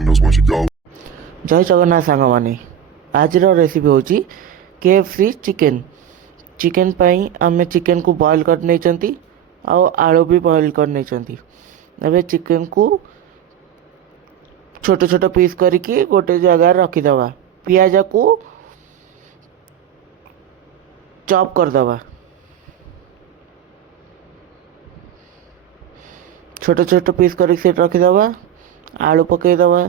brain knows once you go. जय जगन्नाथ सांग मैंने आज रेसिपी हूँ KFC चिकेन। चिकेन पाई आम चिकेन को बॉयल कर नहीं आलू भी बॉयल कर नहीं। एबे चिकेन को छोट छोट पीस करके गोटे जगह रखीदे। पियाज को चॉप करदे। छोट छोट पीस करके रखीदे। आलू पकईदे।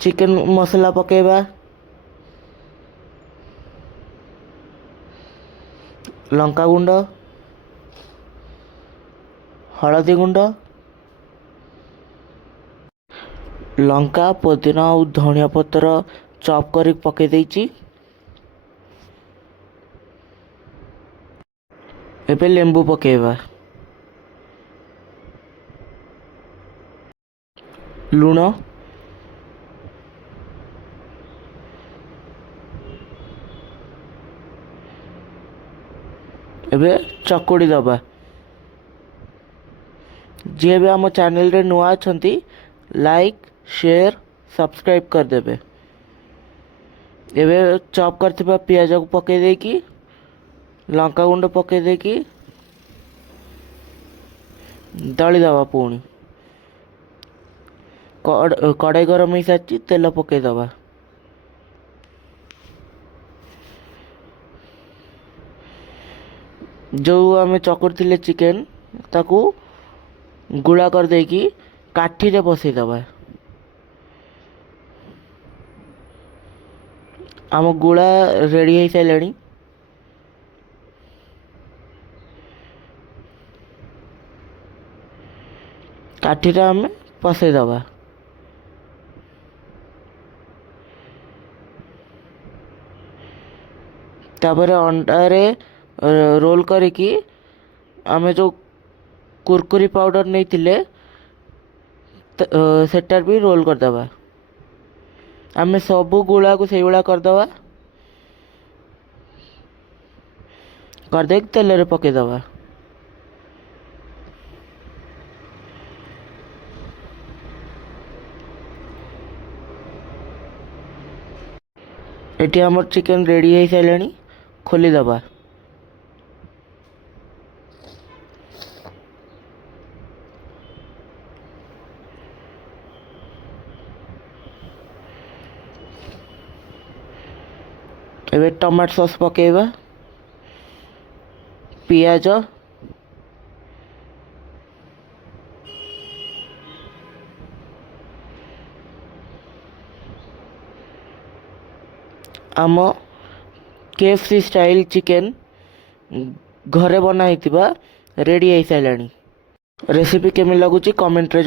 चिकेन मसला पकेबा। लंका गुंड, हलदी गुंड, लंका पुदीना और धनिया पत्र चॉप कर पके देइछि। एबे लेंबू पकेबा। लूण, एबे चकुड़ी दबा। जी भी आम चैनल रे नुआ अछंती लाइक शेयर सब्सक्राइब कर देबे। एबे चॉप करथिबा पियाज को पके देकी लंका गुंड पके देकी दली दबा। पुणी कड़ाई गरम हो सारी तेल पके दबा। जो आम चकुड़ी चिकेन ताकू गुड़ा कर देकी काठी रे बसईदबा। आम गुड़ा रेडी हो सारे। काठी रे आम पसईदबा। तापर अंडारे रोल करिकी आम जो कुरकुरी पाउडर नहीं थिले सेटार भी रोल करदबा। आम सबू गुला को से भाया करदबा। करदे तेल रे पकेदबा। एटी हमर चिकेन रेडी हो सारे। खोलीदबा। एबे टमाटो सॉस पकेबा। पियाज, आम KFC स्टाइल चिकेन घरे बनाई रेडी हो सारे। रेसिपी केमी लगुच कमेंट रे